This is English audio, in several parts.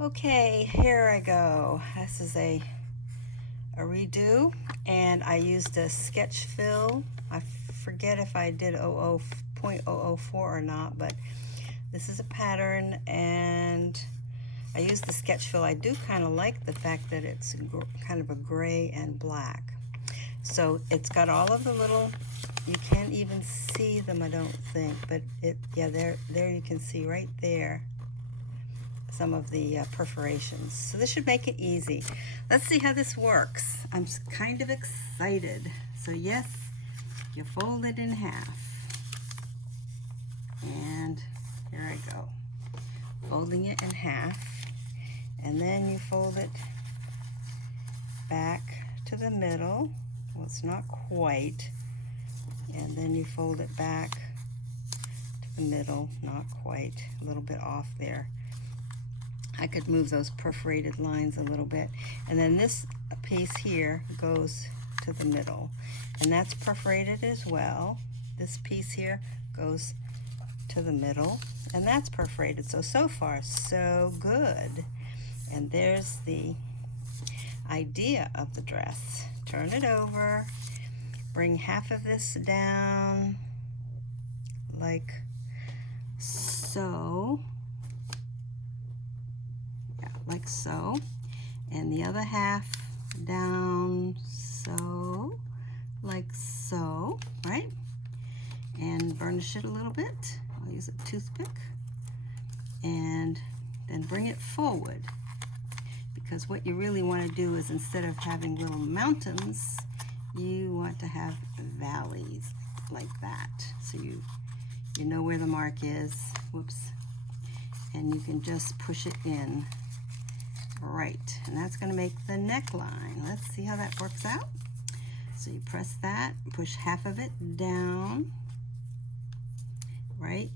Okay, here I go. This is a redo, and I used a sketch fill. I forget if I did 0.004 or not, but this is a pattern, and I used the sketch fill. I do kind of like the fact that it's kind of a gray and black. So it's got all of the little, you can't even see them, I don't think, but yeah, there you can see right there some of the perforations. So this should make it easy. Let's see how this works. I'm kind of excited. So yes, you fold it in half. And here I go. Folding it in half. And then you fold it back to the middle. Well, it's not quite. And then you fold it back to the middle, not quite, a little bit off there. I could move those perforated lines a little bit. And then this piece here goes to the middle. And that's perforated as well. This piece here goes to the middle. And that's perforated. So far, so good. And there's the idea of the dress. Turn it over. Bring half of this down like so. Like so, and the other half down so, like so, right? And burnish it a little bit. I'll use a toothpick, and then bring it forward, because what you really want to do is, instead of having little mountains, you want to have valleys like that. So you know where the mark is. Whoops. And you can just push it in. Right, and that's going to make the neckline. Let's see how that works out. So you press that, push half of it down, right?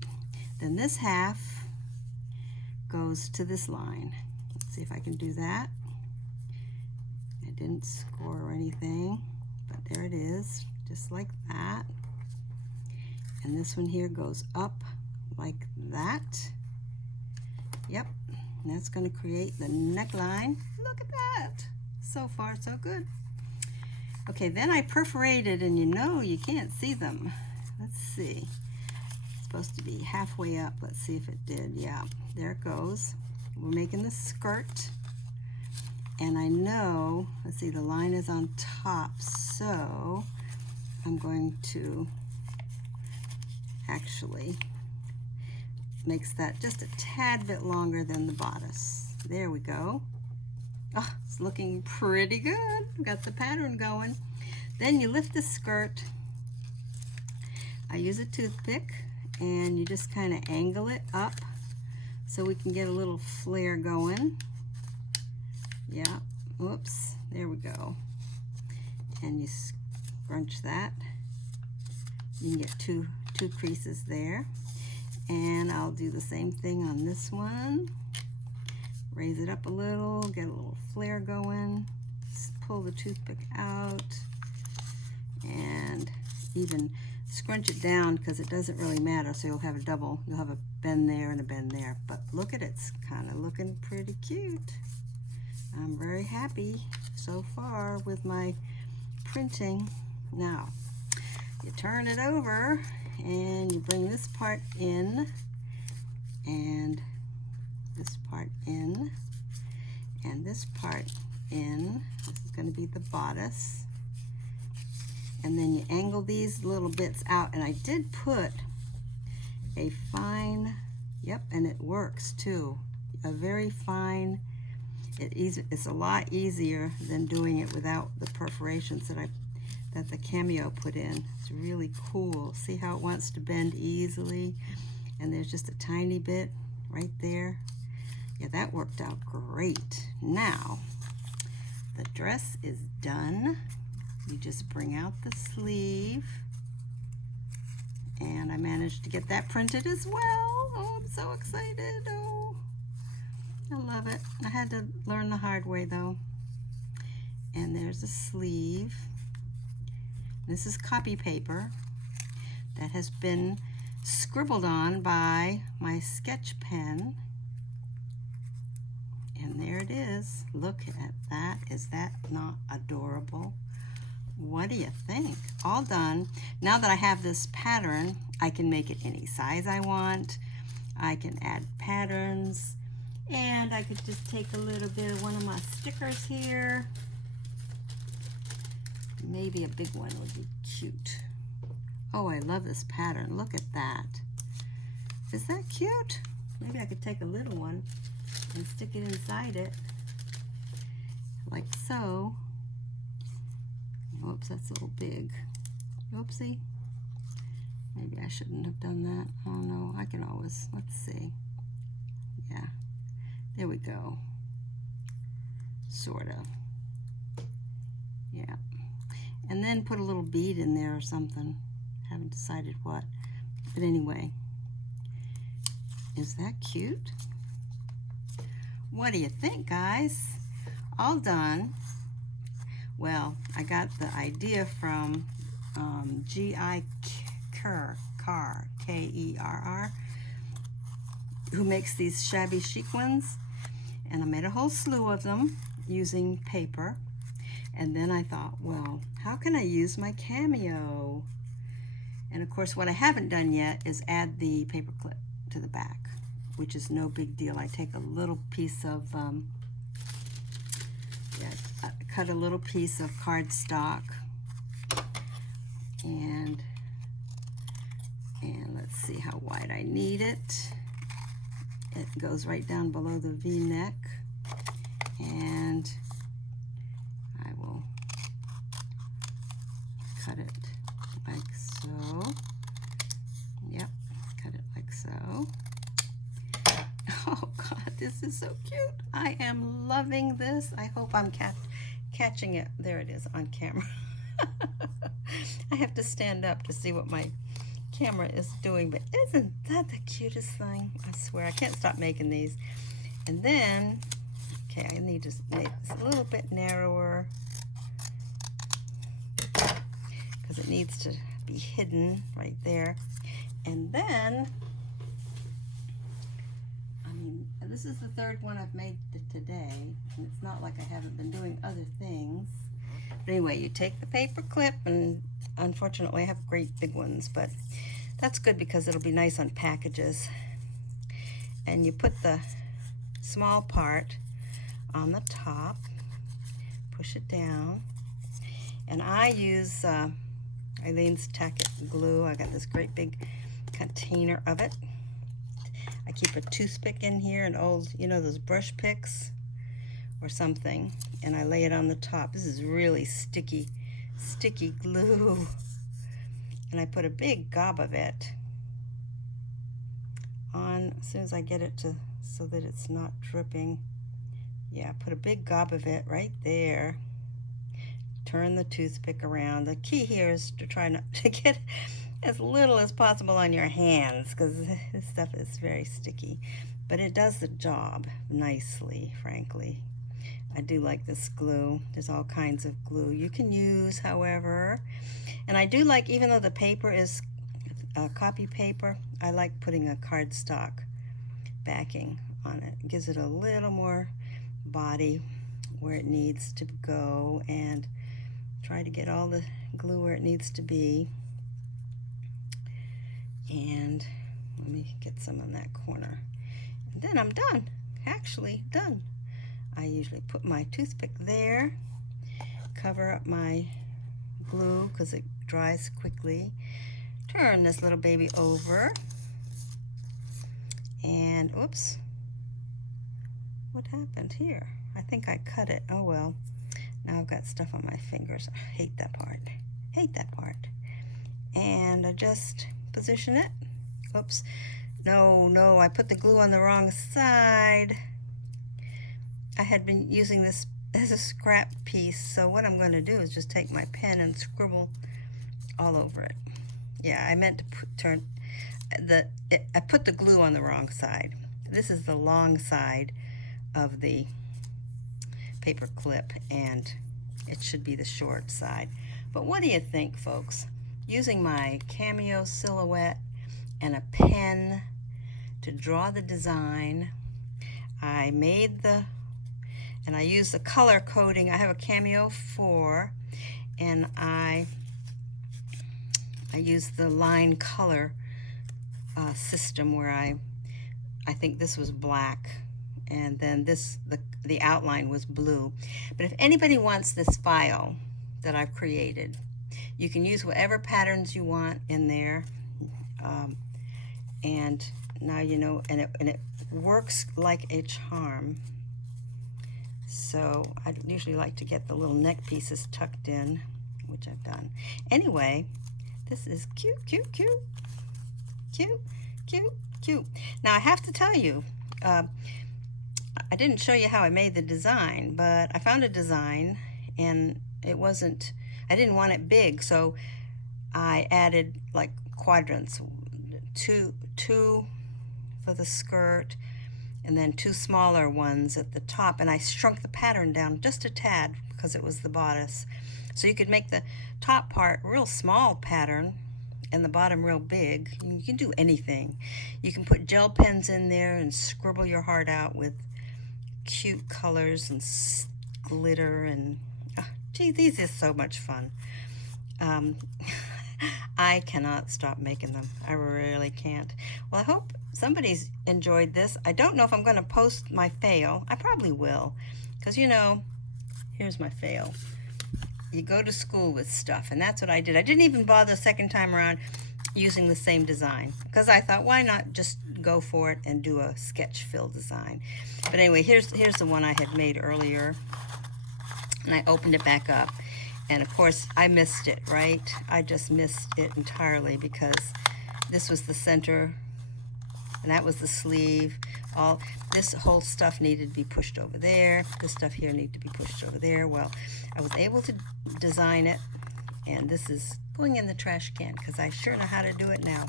Then this half goes to this line. Let's see if I can do that. I didn't score or anything, but there it is, just like that. And this one here goes up like that. Yep. And that's going to create the neckline. Look at that. So far, so good. Okay, then I perforated, and you can't see them. Let's see. It's supposed to be halfway up. Let's see if it did. Yeah, there it goes. We're making the skirt. And I know, let's see, the line is on top. So I'm going to actually makes that just a tad bit longer than the bodice. There we go. Oh, it's looking pretty good. We've got the pattern going. Then you lift the skirt. I use a toothpick, and you just kind of angle it up so we can get a little flare going. Yeah, whoops, there we go. And you scrunch that. You can get two creases there. And I'll do the same thing on this one. Raise it up a little, get a little flare going. Pull the toothpick out, and even scrunch it down, because it doesn't really matter. So you'll have a bend there and a bend there. But look at it, it's kind of looking pretty cute. I'm very happy so far with my printing. Now, you turn it over, and you bring this part in, and this part in, and this part in. This is going to be the bodice. And then you angle these little bits out, and I did put a fine, yep, and it works too, a very fine, it's a lot easier than doing it without the perforations that the Cameo put in. It's really cool. See how it wants to bend easily? And there's just a tiny bit right there. Yeah, that worked out great. Now, the dress is done. You just bring out the sleeve. And I managed to get that printed as well. Oh, I'm so excited. Oh, I love it. I had to learn the hard way though. And there's a sleeve. This is copy paper that has been scribbled on by my sketch pen. it is. Look at that. Is that not adorable? What do you think? All done. Now that I have this pattern, I can make it any size I want. I can add patterns, and I could just take a little bit of one of my stickers here. Maybe a big one would be cute. Oh, I love this pattern. Look at that. Is that cute? Maybe I could take a little one and stick it inside it, like so. Oops, that's a little big. Oopsie. Maybe I shouldn't have done that. Oh no, I can always, let's see. Yeah, there we go. Sort of. Yeah. And then put a little bead in there or something. Haven't decided what. But anyway, is that cute? What do you think, guys? All done. Well, I got the idea from G.I. Kerr, K-E-R-R, who makes these shabby chic ones. And I made a whole slew of them using paper. And then I thought, well, how can I use my Cameo? And of course, what I haven't done yet is add the paper clip to the back, which is no big deal. I take a little piece of, cut a little piece of cardstock, and let's see how wide I need it. It goes right down below the V-neck, and I will cut it like so. Yep, cut it like so. Oh God, this is so cute. I am loving this. I hope I'm catching it. There it is on camera. I have to stand up to see what my camera is doing, but isn't that the cutest thing? I swear, I can't stop making these. And then, okay, I need to make this a little bit narrower because it needs to be hidden right there. And then, this is the third one I've made today, and it's not like I haven't been doing other things. But anyway, you take the paper clip, and unfortunately I have great big ones, but that's good because it'll be nice on packages. And you put the small part on the top, push it down, and I use Eileen's Tack It glue. I got this great big container of it. I keep a toothpick in here, an old, you know, those brush picks or something, and I lay it on the top. This is really sticky glue. And I put a big gob of it on as soon as I get it to so that it's not dripping. Yeah, put a big gob of it right there. Turn the toothpick around. The key here is to try not to get as little as possible on your hands, because this stuff is very sticky, but it does the job nicely, frankly. I do like this glue. There's all kinds of glue you can use, however, and I do like, even though the paper is copy paper, I like putting a cardstock backing on it. It gives it a little more body where it needs to go, and try to get all the glue where it needs to be. And let me get some in that corner. And then I'm done, actually done. I usually put my toothpick there, cover up my glue because it dries quickly. Turn this little baby over. And oops, what happened here? I think I cut it. Oh well, now I've got stuff on my fingers. I hate that part. Hate that part. And I just position it. Oops. No, I put the glue on the wrong side. I had been using this as a scrap piece, so what I'm going to do is just take my pen and scribble all over it. Yeah, I meant to I put the glue on the wrong side. This is the long side of the paper clip, and it should be the short side. But what do you think, folks? Using my Cameo silhouette and a pen to draw the design, I made the And I use the color coding. I have a Cameo 4, and I use the line color system where I think this was black, and then the outline was blue. But if anybody wants this file that I've created, you can use whatever patterns you want in there, and now you know, and it works like a charm. So I usually like to get the little neck pieces tucked in, which I've done. Anyway, this is cute, cute, cute, cute, cute, cute. Now I have to tell you, I didn't show you how I made the design, but I found a design, and it wasn't, I didn't want it big, so I added like quadrants, two for the skirt, and then 2 smaller ones at the top, and I shrunk the pattern down just a tad because it was the bodice. So you could make the top part real small pattern and the bottom real big. You can do anything. You can put gel pens in there and scribble your heart out with cute colors and glitter, and gee, these are so much fun. I cannot stop making them. I really can't. Well, I hope somebody's enjoyed this. I don't know if I'm going to post my fail. I probably will, because you know, here's my fail. You go to school with stuff, and that's what I did. I didn't even bother second time around using the same design, because I thought, why not just go for it and do a sketch fill design. But anyway, here's the one I had made earlier, and I opened it back up, and of course I missed it, right? I just missed it entirely, because this was the center and that was the sleeve. All this whole stuff needed to be pushed over there. This stuff here needed to be pushed over there. Well, I was able to design it, and this is going in the trash can because I sure know how to do it now.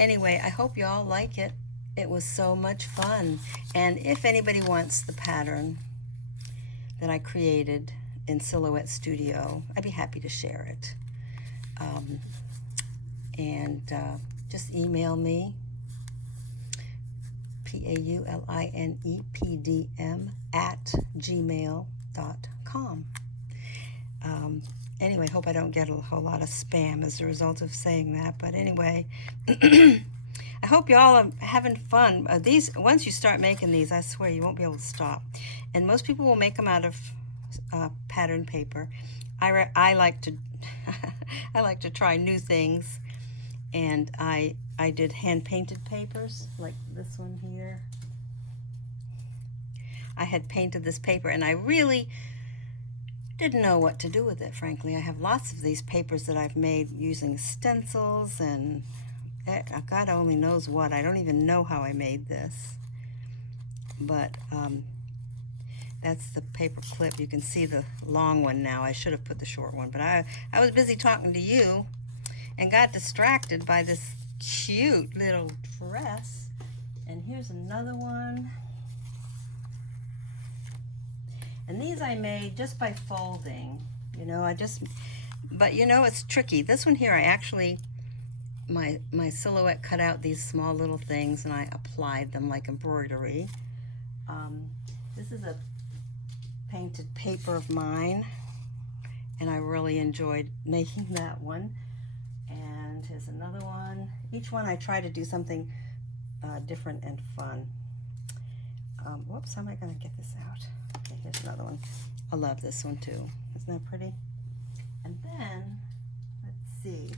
Anyway, I hope you all like it. It was so much fun. And if anybody wants the pattern that I created in Silhouette Studio, I'd be happy to share it. Just email me, paulinepdm@gmail.com. Anyway, hope I don't get a whole lot of spam as a result of saying that. But anyway, I hope you all are having fun. These, once you start making these, I swear you won't be able to stop. And most people will make them out of pattern paper. I like to I like to try new things, and I did hand painted papers like this one here. I had painted this paper, and I really didn't know what to do with it, frankly. I have lots of these papers that I've made using stencils and God only knows what. I don't even know how I made this. But that's the paper clip. You can see the long one now. I should have put the short one, but I was busy talking to you and got distracted by this cute little dress. And here's another one. And these I made just by folding, you know. But you know, it's tricky. This one here, I actually, my silhouette cut out these small little things and I applied them like embroidery. This is a painted paper of mine, and I really enjoyed making that one. And here's another one. Each one I try to do something different and fun. Whoops, how am I going to get this out? Okay, here's another one. I love this one too. Isn't that pretty? And then, let's see.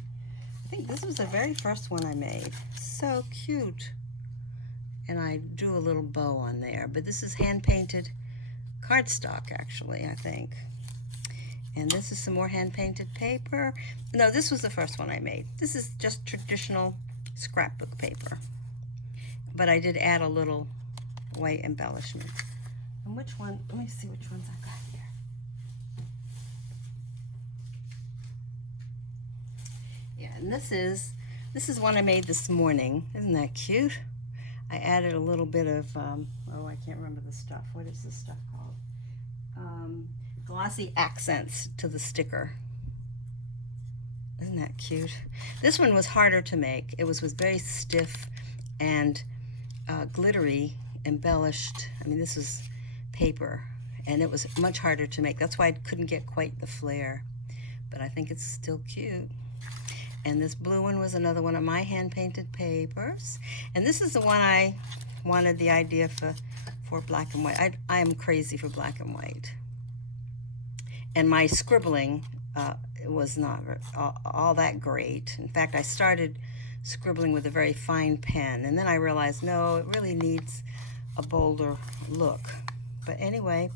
I think this was the very first one I made. So cute. And I drew a little bow on there. But this is hand-painted cardstock, actually, I think. And this is some more hand-painted paper. No, this was the first one I made. This is just traditional scrapbook paper. But I did add a little white embellishment. And which one, let me see which ones I got here. Yeah, and this is one I made this morning. Isn't that cute? I added a little bit of, oh, I can't remember the stuff. What is this stuff called? Glossy accents to the sticker. Isn't that cute? This one was harder to make. It was very stiff and glittery, embellished. I mean, this is paper, and it was much harder to make. That's why I couldn't get quite the flare, but I think it's still cute. And this blue one was another one of my hand-painted papers, and this is the one I wanted the idea for black and white. I am crazy for black and white, and my scribbling was not all that great. In fact, I started scribbling with a very fine pen, and then I realized, no, it really needs a bolder look. But anyway,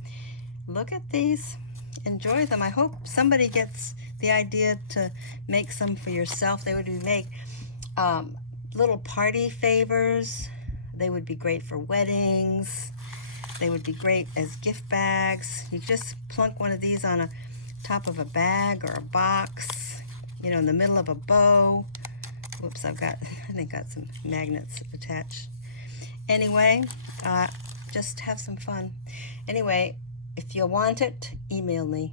look at these. Enjoy them. I hope somebody gets the idea to make some for yourself. They would make little party favors. They would be great for weddings. They would be great as gift bags. You just plunk one of these on a top of a bag or a box, you know, in the middle of a bow. Whoops, I think got some magnets attached. Anyway, just have some fun. Anyway, if you want it, email me.